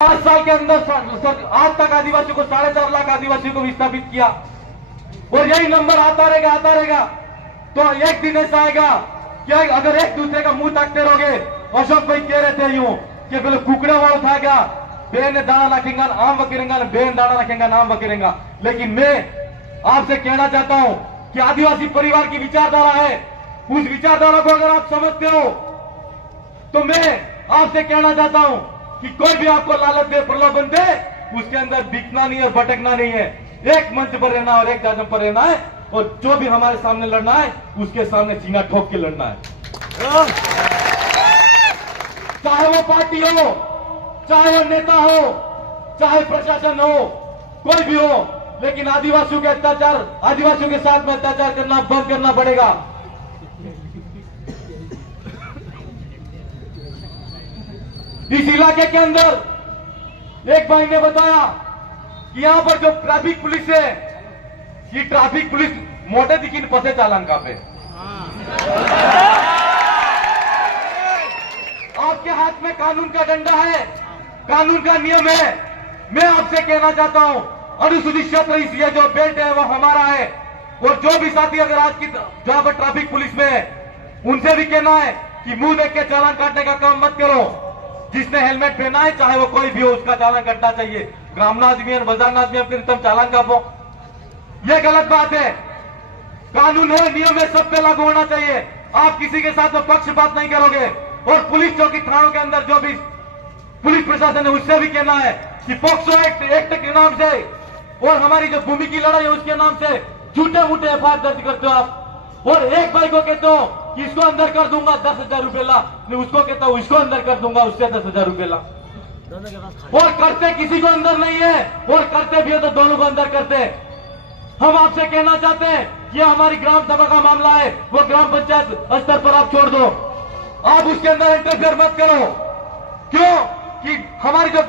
5 साल के अंदर आज तक आदिवासियों को 4.5 लाख आदिवासियों को विस्थापित किया और यही नंबर आता रहेगा। तो एक दिन ऐसा आएगा कि अगर एक दूसरे का मुंह ताकते रहोगे, अशोक भाई कह रहे थे यूं कि बोले कुकड़ा हुआ उठाएगा, बेन ने दाना रखेगा आम वकीरेगा, बेन दाना रखेगा नाम वकीरेगा। लेकिन मैं आपसे कहना चाहता हूं कि आदिवासी परिवार की विचारधारा है, उस विचारधारा को अगर आप समझते हो तो मैं आपसे कहना चाहता हूं कि कोई भी आपको लालच दे, प्रलोभन दे, उसके अंदर बिकना नहीं और भटकना नहीं है। एक मंच पर रहना और एक कदम पर रहना है और जो भी हमारे सामने लड़ना है उसके सामने सीना ठोक के लड़ना है। चाहे वो पार्टी हो, चाहे वो नेता हो, चाहे प्रशासन हो, कोई भी हो, लेकिन आदिवासियों के अत्याचार, आदिवासियों के साथ में अत्याचार करना बंद करना पड़ेगा। इस इलाके के अंदर एक भाई ने बताया कि यहां पर जो ट्रैफिक पुलिस है, ये ट्रैफिक पुलिस मोटे दिखी फंसे चालान का पे। आपके हाथ में कानून का डंडा है, कानून का नियम है। मैं आपसे कहना चाहता हूं, अनुसूचित क्षेत्र ये जो बेल्ट है वो हमारा है और जो भी साथी अगर आज की जहां पर ट्रैफिक पुलिस में है उनसे भी कहना है कि मुंह देख के चालान काटने का काम मत करो। जिसने हेलमेट पहना है चाहे वो कोई भी हो, उसका चालान कटना चाहिए। ग्रामीण आदमी और बाजार आदमी फिर तुम चालान काटो, ये गलत बात है। कानून है, नियम है, सब पे लागू होना चाहिए। आप किसी के साथ में पक्षपात नहीं करोगे। और पुलिस चौकी थानों के अंदर जो भी पुलिस प्रशासन है उससे भी कहना है कि पॉक्सो एक्ट के नाम से और हमारी जो भूमि की लड़ाई है उसके नाम से झूठे मूठे एफआईआर दर्ज करते हो आप। और एक भाई को कहते हो कि इसको अंदर कर दूंगा 10,000 रुपए ला, मैं उसको कहता हूं इसको अंदर कर दूंगा उससे 10,000 रुपए ला। और करते किसी को अंदर नहीं है और करते भी हो तो दोनों को अंदर करते। हम आपसे कहना चाहते हैं ये हमारी ग्राम सभा का मामला है, वो ग्राम पंचायत स्तर पर आप छोड़ दो, आप उसके अंदर इंटरफेयर मत करो। क्यों कि हमारी जो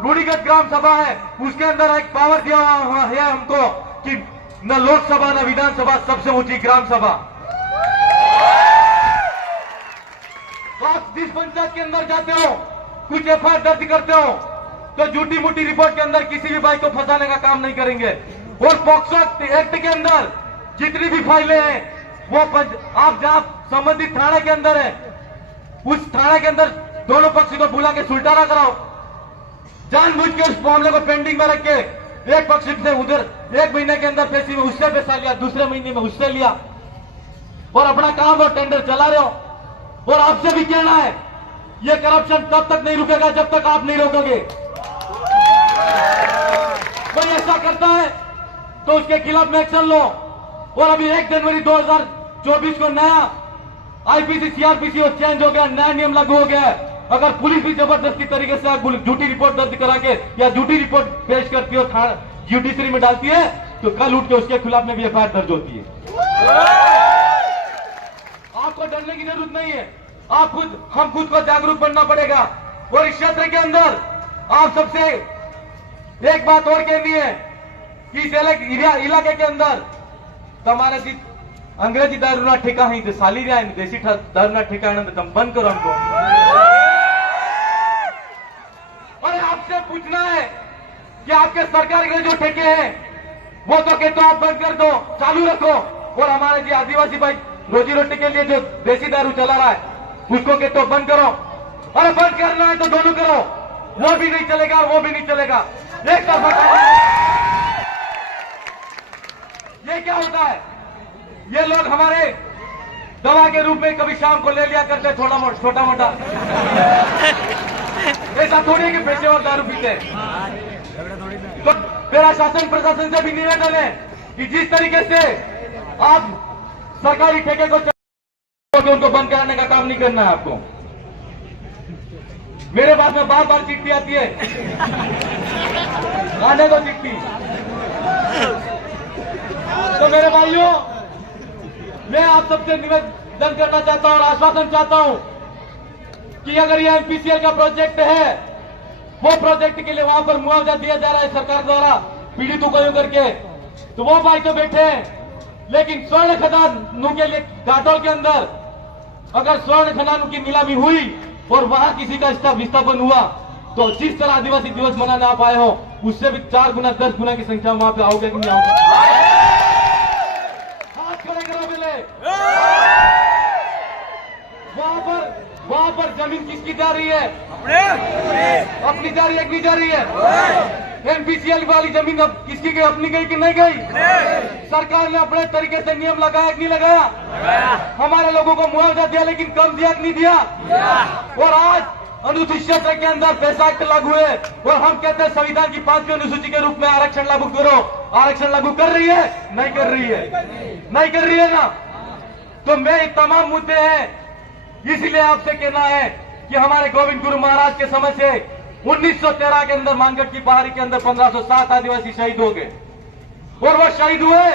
रूढ़िगत ग्राम सभा है उसके अंदर एक पावर दिया हुआ है हमको कि न लोकसभा न विधानसभा, सबसे ऊंची ग्राम सभा। तो आप जिस पंचायत के अंदर जाते हो, कुछ एफआईआर दर्ज करते हो तो झूठी मूठी रिपोर्ट के अंदर किसी भी भाई को फंसाने का काम नहीं करेंगे। और पॉक्सो एक्ट के अंदर जितनी भी फाइलें हैं वो आप जहां संबंधित थाना के अंदर है उस थाना के अंदर दोनों पक्ष को बुला के सुलटाना कराओ। जानबूझ के उस मामले को पेंडिंग में रख के एक पक्ष से उधर 1 महीने के अंदर पैसे में उससे पैसा लिया, दूसरे महीने में उससे लिया और अपना काम और टेंडर चला रहे हो। और आपसे भी कहना है ये करप्शन तब तक नहीं रुकेगा जब तक आप नहीं रोकोगे। कोई ऐसा करता है तो उसके खिलाफ में एक्शन लो। और अभी 1 जनवरी 2024 को नया आईपीसी सीआरपीसी और चेंज हो गया, नया नियम लागू हो गया है। अगर पुलिस भी जबरदस्ती तरीके से झूठी रिपोर्ट दर्ज करा के या झूठी रिपोर्ट पेश करती हो, जुडिशरी में डालती है, तो कल उठ के उसके खिलाफ में भी एफआईआर दर्ज होती है। आपको डरने की जरूरत नहीं है, हम खुद को जागरूक बनना पड़ेगा। और इस क्षेत्र के अंदर आप सबसे एक बात और कहनी है कि इस इलाके के अंदर तुम्हारे जी अंग्रेजी दारू ना ठेका ही तो साली रहा है, देसी दारू ना ठेका है तो तुम बंद करो हमको। और आपसे पूछना है कि आपके सरकार के जो ठेके हैं वो तो कहते हो आप बंद कर दो, चालू रखो। और हमारे जी आदिवासी भाई रोजी रोटी के लिए जो देसी दारू चला रहा है उसको कहते हो बंद करो। अरे बंद करना है तो दोनों करो, वो भी नहीं चलेगा और वो भी नहीं चलेगा, एक तरफा। ये क्या होता है, ये लोग हमारे दवा के रूप में कभी शाम को ले लिया करते छोटा मोटा, ऐसा थोड़ी कि पेशेवर दारू पीते। तो मेरा शासन प्रशासन से भी निवेदन है कि जिस तरीके से आप सरकारी ठेके को उनको बंद कराने का काम नहीं करना है आपको। मेरे पास में बार बार चिट्ठी आती है, आने दो चिट्ठी। तो मेरे भाइयों, मैं आप सबसे निवेदन करना चाहता हूं और आश्वासन चाहता हूं कि अगर यह एमपीसीएल का प्रोजेक्ट है, वो प्रोजेक्ट के लिए वहां पर मुआवजा दिया जा रहा है सरकार द्वारा पीड़ितों को करके, तो वो भाई तो बैठे हैं। लेकिन स्वर्ण खदानों के लिए घाटोल के अंदर अगर स्वर्ण खदानों की नीलामी हुई और वहां किसी का विस्थापन हुआ तो जिस तरह आदिवासी दिवस मनाने आप आए हो, उससे भी 4 गुना 10 गुना की संख्या में वहां पे आओगे कि नहीं आओगे? हाथ खड़े करो पहले। वहां पर जमीन किसकी जा रही है? अपनी जा रही है कि नहीं जा रही है? एनपीसीएल वाली जमीन अब किसकी गई? अपनी गई कि नहीं गई? सरकार ने अपने तरीके से नियम लगाया कि नहीं लगाया? हमारे लोगों को मुआवजा दिया, लेकिन कम दिया कि नहीं दिया? और आज अनुसूचित क्षेत्र के अंदर पैसा एक्ट लागू है और हम कहते हैं संविधान की 5वीं अनुसूची के रूप में आरक्षण लागू करो। आरक्षण लागू कर रही है? नहीं कर रही है, नहीं कर रही है ना। तो मैं तमाम मुद्दे हैं, इसलिए आपसे कहना है कि हमारे गोविंद गुरु महाराज के समय से 1913 के अंदर मानगढ़ की पहाड़ी के अंदर 1507 आदिवासी शहीद हो गए और वो शहीद हुए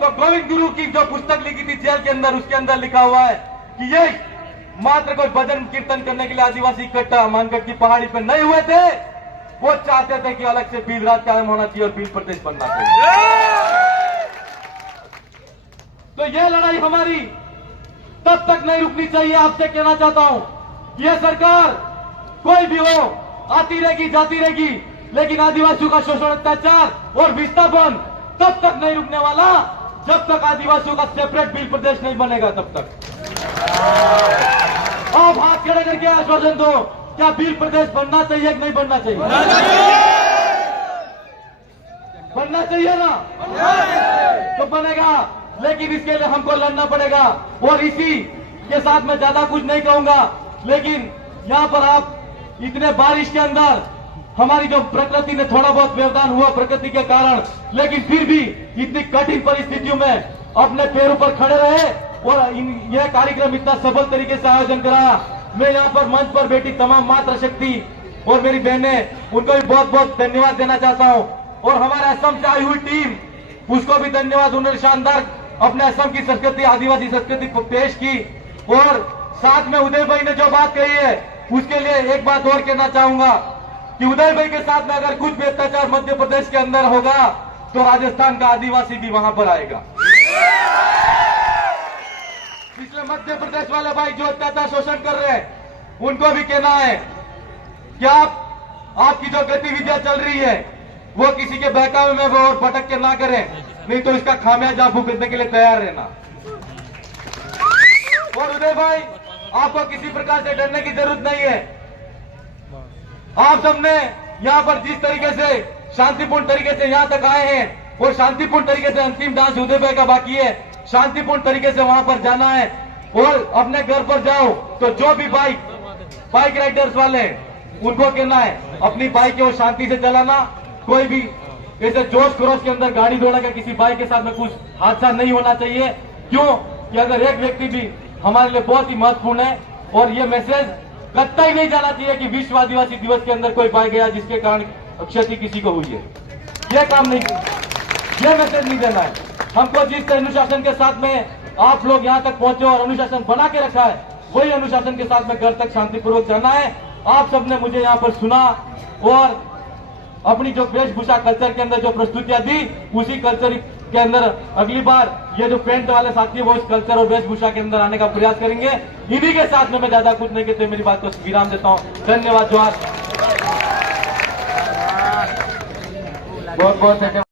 तो गोविंद गुरु की जो पुस्तक लिखी थी जेल के अंदर, उसके अंदर लिखा हुआ है कि ये मात्र कोई भजन कीर्तन करने के लिए आदिवासी इकट्ठा मानगढ़ की पहाड़ी पर नहीं हुए थे। वो चाहते थे कि अलग से भील राज कायम होना चाहिए और भील प्रदेश बनना चाहिए। तो ये लड़ाई हमारी तब तक नहीं रुकनी चाहिए। आपसे कहना चाहता हूं, यह सरकार कोई भी हो आती रहेगी जाती रहेगी, लेकिन आदिवासियों का शोषण अत्याचार और विस्थापन तब तक नहीं रुकने वाला जब तक आदिवासियों का सेपरेट भील प्रदेश नहीं बनेगा। तब तक आप हाथ खड़े करके आश्वासन दो, क्या भील प्रदेश बनना चाहिए कि नहीं बनना चाहिए? बनना चाहिए ना, तो बनेगा, लेकिन इसके लिए हमको लड़ना पड़ेगा। और इसी के साथ मैं ज्यादा कुछ नहीं कहूंगा, लेकिन यहां पर आप इतने बारिश के अंदर हमारी जो प्रकृति ने थोड़ा बहुत व्यवधान हुआ प्रकृति के कारण, लेकिन फिर भी इतनी कठिन परिस्थितियों में अपने पैरों पर खड़े रहे और यह कार्यक्रम इतना सफल तरीके से आयोजन कराया। मैं यहाँ पर मंच पर बैठी तमाम मातृशक्ति और मेरी बहनें, उनको भी बहुत बहुत धन्यवाद देना चाहता हूँ। और हमारे असम से आई हुई टीम, उसको भी धन्यवाद। उन्होंने शानदार अपने असम की संस्कृति, आदिवासी संस्कृति को पेश की। और साथ में उदय भाई ने जो बात कही है, उसके लिए एक बात और कहना चाहूंगा कि उदय भाई के साथ में अगर कुछ भी अत्याचार मध्य प्रदेश के अंदर होगा तो राजस्थान का आदिवासी भी वहां पर आएगा। पिछले मध्य प्रदेश वाले भाई जो अत्याचार शोषण कर रहे हैं, उनको भी कहना है कि आपकी जो गतिविधियां चल रही है वो किसी के बहकावे में वो और भटक के ना करें, नहीं तो इसका खामियाजा आप भुगतने के लिए तैयार रहना। और उदय भाई, आपको किसी प्रकार से डरने की जरूरत नहीं है। आप सबने यहाँ पर जिस तरीके से शांतिपूर्ण तरीके से यहाँ तक आए हैं और शांतिपूर्ण तरीके से अंतिम डांस उदय भाई का बाकी है, शांतिपूर्ण तरीके से वहां पर जाना है और अपने घर पर जाओ तो जो भी बाइक राइडर्स वाले उनको कहना है अपनी बाइक को शांति से चलाना। कोई भी ऐसे जोश खरोश के अंदर गाड़ी दौड़ा के किसी बाइक के साथ में कुछ हादसा नहीं होना चाहिए। क्यों कि अगर एक व्यक्ति भी हमारे लिए बहुत ही महत्वपूर्ण है और ये मैसेज कतई नहीं जाना चाहिए कि विश्व आदिवासी दिवस के अंदर कोई बाइक गया जिसके कारण क्षति किसी को हुई है। यह काम नहीं, यह मैसेज नहीं देना है हमको। जिस अनुशासन के साथ में आप लोग यहाँ तक पहुंचे और अनुशासन बना के रखा है, वही अनुशासन के साथ में घर तक शांतिपूर्वक जाना है। आप सबने मुझे यहाँ पर सुना और अपनी जो वेशभूषा कल्चर के अंदर जो प्रस्तुतियां दी, उसी कल्चर के अंदर अगली बार ये जो पेंट वाले साथी है वो इस कल्चर और वेशभूषा के अंदर आने का प्रयास करेंगे। इन्हीं के साथ में मैं ज्यादा कुछ नहीं कहते मेरी बात को विराम देता हूँ। धन्यवाद। जोहार। बहुत बहुत